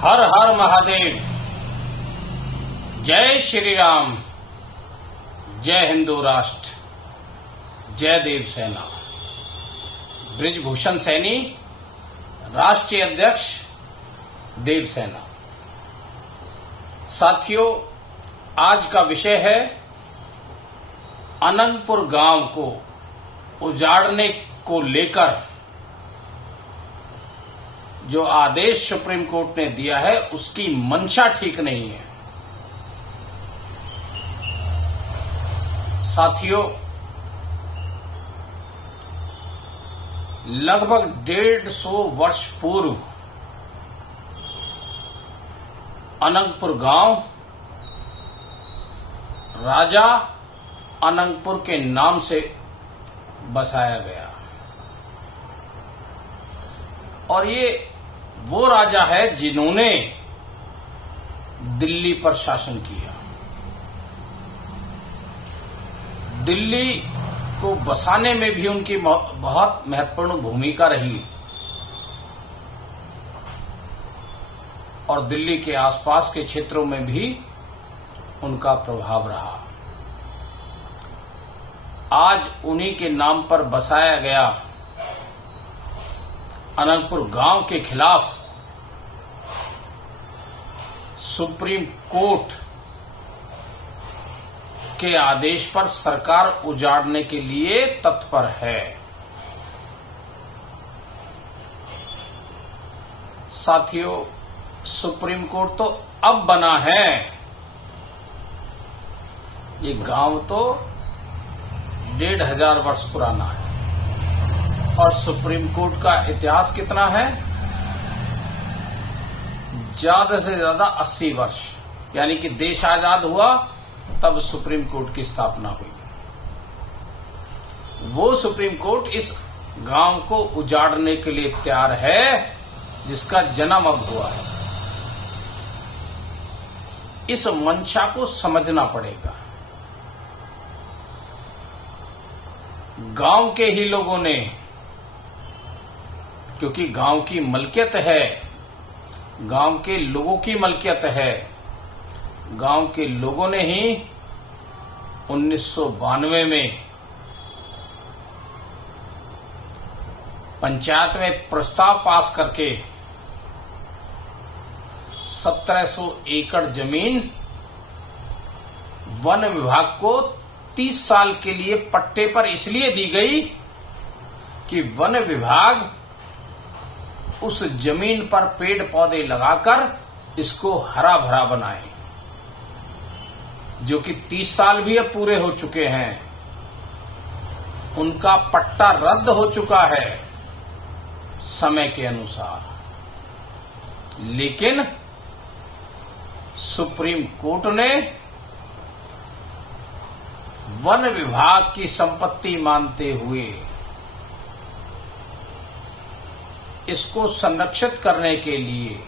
हर हर महादेव। जय श्री राम। जय हिंदू राष्ट्र। जय देव सेना। ब्रिजभूषण सैनी, राष्ट्रीय अध्यक्ष देव सेना। साथियों, आज का विषय है अनंगपुर गांव को उजाड़ने को लेकर जो आदेश सुप्रीम कोर्ट ने दिया है उसकी मंशा ठीक नहीं है। साथियों, लगभग 150 वर्ष पूर्व अनंगपुर गांव राजा अनंगपुर के नाम से बसाया गया और ये वो राजा है जिन्होंने दिल्ली पर शासन किया। दिल्ली को बसाने में भी उनकी बहुत महत्वपूर्ण भूमिका रही और दिल्ली के आसपास के क्षेत्रों में भी उनका प्रभाव रहा। आज उन्हीं के नाम पर बसाया गया अनंगपुर गांव के खिलाफ सुप्रीम कोर्ट के आदेश पर सरकार उजाड़ने के लिए तत्पर है। साथियों, सुप्रीम कोर्ट तो अब बना है, ये गांव तो 1500 वर्ष पुराना है और सुप्रीम कोर्ट का इतिहास कितना है? ज्यादा से ज्यादा 80 वर्ष। यानी कि देश आजाद हुआ तब सुप्रीम कोर्ट की स्थापना हुई। वो सुप्रीम कोर्ट इस गांव को उजाड़ने के लिए तैयार है जिसका जन्म अब हुआ है। इस मंशा को समझना पड़ेगा। गांव के ही लोगों ने, क्योंकि गांव की मलकियत है, गांव के लोगों की मलकियत है, गांव के लोगों ने ही 1992 में पंचायत में प्रस्ताव पास करके 1700 एकड़ जमीन वन विभाग को 30 साल के लिए पट्टे पर इसलिए दी गई कि वन विभाग उस जमीन पर पेड़ पौधे लगाकर इसको हरा भरा बनाए, जो कि 30 साल भी अब पूरे हो चुके हैं। उनका पट्टा रद्द हो चुका है समय के अनुसार, लेकिन सुप्रीम कोर्ट ने वन विभाग की संपत्ति मानते हुए इसको संरक्षित करने के लिए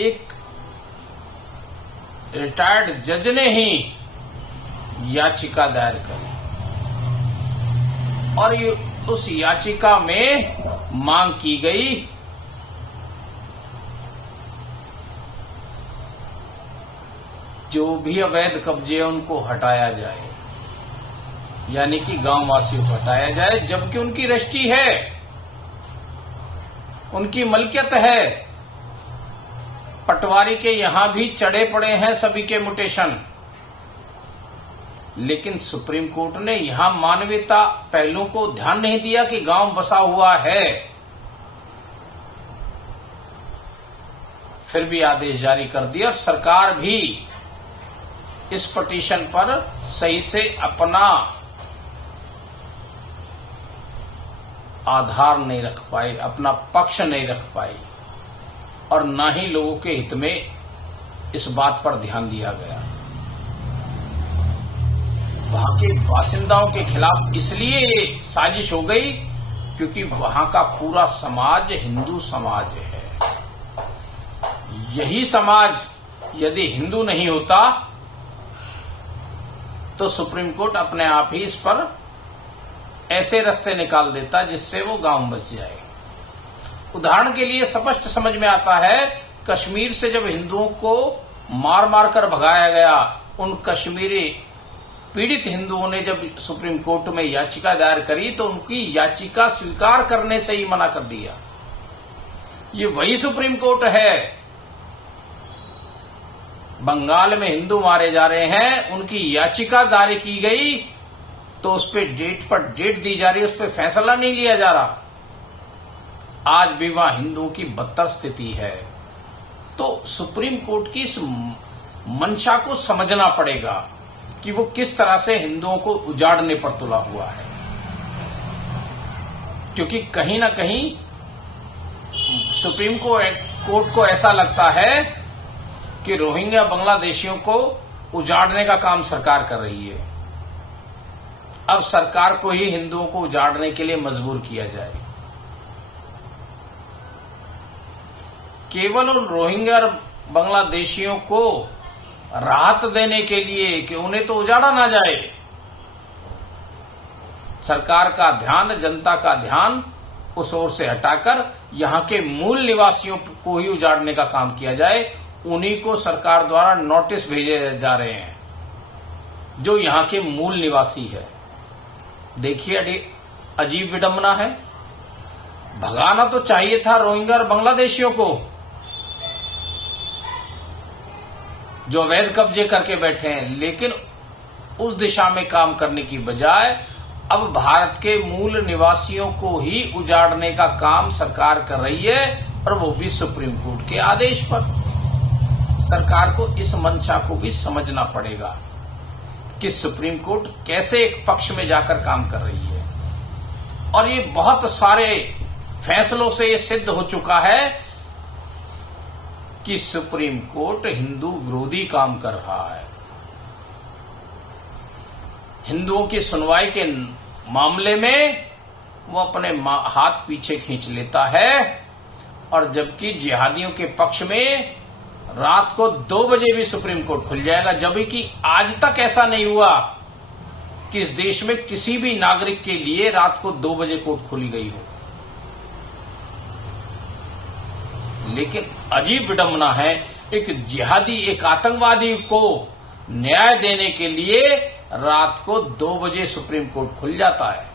एक रिटायर्ड जज ने ही याचिका दायर करी और उस याचिका में मांग की गई जो भी अवैध कब्जे उनको हटाया जाए, यानी कि गांववासियों को हटाया जाए, जबकि उनकी रजिस्ट्री है, उनकी मलकियत है। पटवारी के यहां भी चढ़े पड़े हैं सभी के म्यूटेशन, लेकिन सुप्रीम कोर्ट ने यहां मानवीयता पहलू को ध्यान नहीं दिया कि गांव बसा हुआ है। फिर भी आदेश जारी कर दिया और सरकार भी इस पिटीशन पर सही से अपना आधार नहीं रख पाई, अपना पक्ष नहीं रख पाई और ना ही लोगों के हित में इस बात पर ध्यान दिया गया। वहां के बासिंदाओं के खिलाफ इसलिए साजिश हो गई क्योंकि वहां का पूरा समाज हिंदू समाज है। यही समाज यदि हिंदू नहीं होता तो सुप्रीम कोर्ट अपने आप ही इस पर ऐसे रास्ते निकाल देता जिससे वो गांव बच जाए। उदाहरण के लिए स्पष्ट समझ में आता है, कश्मीर से जब हिंदुओं को मार मार कर भगाया गया, उन कश्मीरी पीड़ित हिंदुओं ने जब सुप्रीम कोर्ट में याचिका दायर करी तो उनकी याचिका स्वीकार करने से ही मना कर दिया। ये वही सुप्रीम कोर्ट है। बंगाल में हिंदू मारे जा रहे हैं, उनकी याचिका दायर की गई तो उस पर डेट दी जा रही है, उस पर फैसला नहीं लिया जा रहा। आज भी वहां हिंदुओं की बदतर स्थिति है। तो सुप्रीम कोर्ट की इस मंशा को समझना पड़ेगा कि वो किस तरह से हिंदुओं को उजाड़ने पर तुला हुआ है, क्योंकि कहीं ना कहीं सुप्रीम कोर्ट को ऐसा लगता है कि रोहिंग्या बांग्लादेशियों को उजाड़ने का काम सरकार कर रही है। अब सरकार को ही हिंदुओं को उजाड़ने के लिए मजबूर किया जाए। केवल उन रोहिंग्या बांग्लादेशियों को राहत देने के लिए कि उन्हें तो उजाड़ा ना जाए, सरकार का ध्यान, जनता का ध्यान उस ओर से हटाकर यहां के मूल निवासियों को ही उजाड़ने का काम किया जाए। उन्हीं को सरकार द्वारा नोटिस भेजे जा रहे हैं जो यहां के मूल निवासी है। देखिए अजीब विडंबना है। भगाना तो चाहिए था रोहिंग्या और बांग्लादेशियों को जो अवैध कब्जे करके बैठे हैं, लेकिन उस दिशा में काम करने की बजाय अब भारत के मूल निवासियों को ही उजाड़ने का काम सरकार कर रही है, और वो भी सुप्रीम कोर्ट के आदेश पर। सरकार को इस मंशा को भी समझना पड़ेगा कि सुप्रीम कोर्ट कैसे एक पक्ष में जाकर काम कर रही है। और ये बहुत सारे फैसलों से ये सिद्ध हो चुका है कि सुप्रीम कोर्ट हिंदू विरोधी काम कर रहा है। हिंदुओं की सुनवाई के मामले में वो अपने हाथ पीछे खींच लेता है, और जबकि जिहादियों के पक्ष में रात को 2 बजे भी सुप्रीम कोर्ट खुल जाएगा, जबकि आज तक ऐसा नहीं हुआ कि इस देश में किसी भी नागरिक के लिए रात को 2 बजे कोर्ट खोली गई हो। लेकिन अजीब विडंबना है, एक जिहादी, एक आतंकवादी को न्याय देने के लिए रात को 2 बजे सुप्रीम कोर्ट खुल जाता है।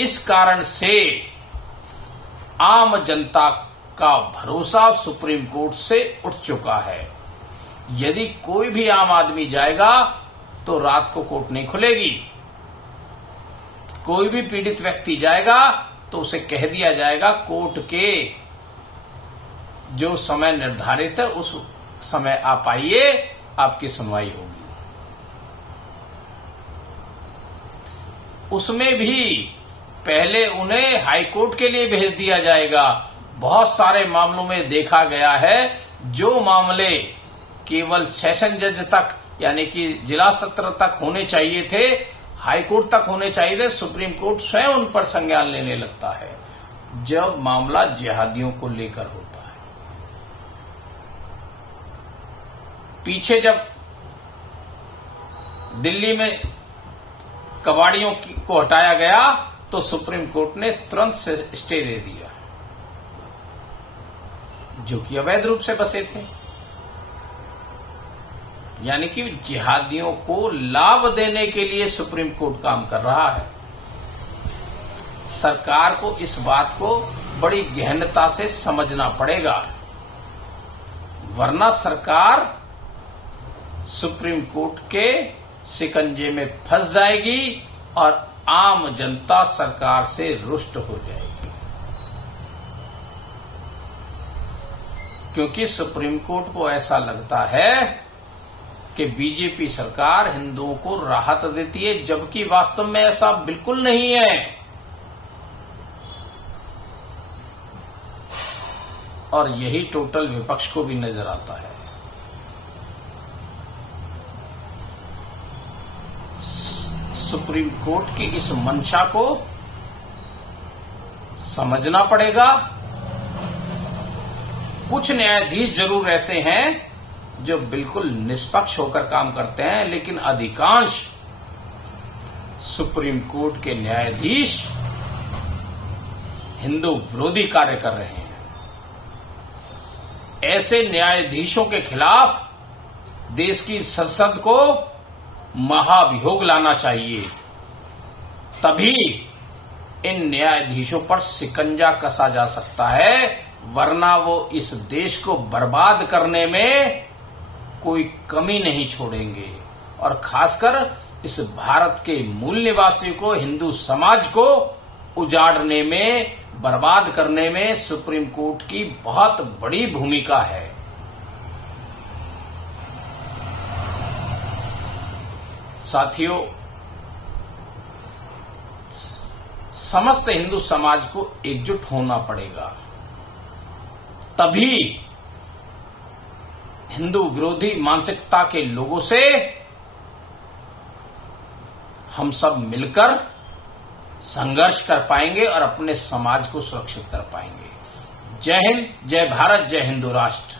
इस कारण से आम जनता का भरोसा सुप्रीम कोर्ट से उठ चुका है। यदि कोई भी आम आदमी जाएगा तो रात को कोर्ट नहीं खुलेगी। कोई भी पीड़ित व्यक्ति जाएगा तो उसे कह दिया जाएगा कोर्ट के जो समय निर्धारित है उस समय आप आइए, आपकी सुनवाई होगी। उसमें भी पहले उन्हें हाई कोर्ट के लिए भेज दिया जाएगा। बहुत सारे मामलों में देखा गया है जो मामले केवल सेशन जज तक यानी कि जिला सत्र तक होने चाहिए थे, हाई कोर्ट तक होने चाहिए थे, सुप्रीम कोर्ट स्वयं उन पर संज्ञान लेने लगता है जब मामला जिहादियों को लेकर होता है। पीछे जब दिल्ली में कबाड़ियों को हटाया गया तो सुप्रीम कोर्ट ने तुरंत से स्टे दे दिया, जो कि अवैध रूप से बसे थे। यानी कि जिहादियों को लाभ देने के लिए सुप्रीम कोर्ट काम कर रहा है। सरकार को इस बात को बड़ी गहनता से समझना पड़ेगा, वरना सरकार सुप्रीम कोर्ट के शिकंजे में फंस जाएगी और आम जनता सरकार से रुष्ट हो जाएगी। क्योंकि सुप्रीम कोर्ट को ऐसा लगता है कि बीजेपी सरकार हिंदुओं को राहत देती है, जबकि वास्तव में ऐसा बिल्कुल नहीं है। और यही टोटल विपक्ष को भी नजर आता है। सुप्रीम कोर्ट की इस मंशा को समझना पड़ेगा। कुछ न्यायाधीश जरूर ऐसे हैं जो बिल्कुल निष्पक्ष होकर काम करते हैं, लेकिन अधिकांश सुप्रीम कोर्ट के न्यायाधीश हिंदू विरोधी कार्य कर रहे हैं। ऐसे न्यायाधीशों के खिलाफ देश की संसद को महाभियोग लाना चाहिए, तभी इन न्यायाधीशों पर शिकंजा कसा जा सकता है, वरना वो इस देश को बर्बाद करने में कोई कमी नहीं छोड़ेंगे और खासकर इस भारत के मूल निवासी को, हिंदू समाज को उजाड़ने में, बर्बाद करने में सुप्रीम कोर्ट की बहुत बड़ी भूमिका है। साथियों, समस्त हिंदू समाज को एकजुट होना पड़ेगा, तभी हिंदू विरोधी मानसिकता के लोगों से हम सब मिलकर संघर्ष कर पाएंगे और अपने समाज को सुरक्षित कर पाएंगे। जय हिंद, जय भारत, जय हिंदू राष्ट्र।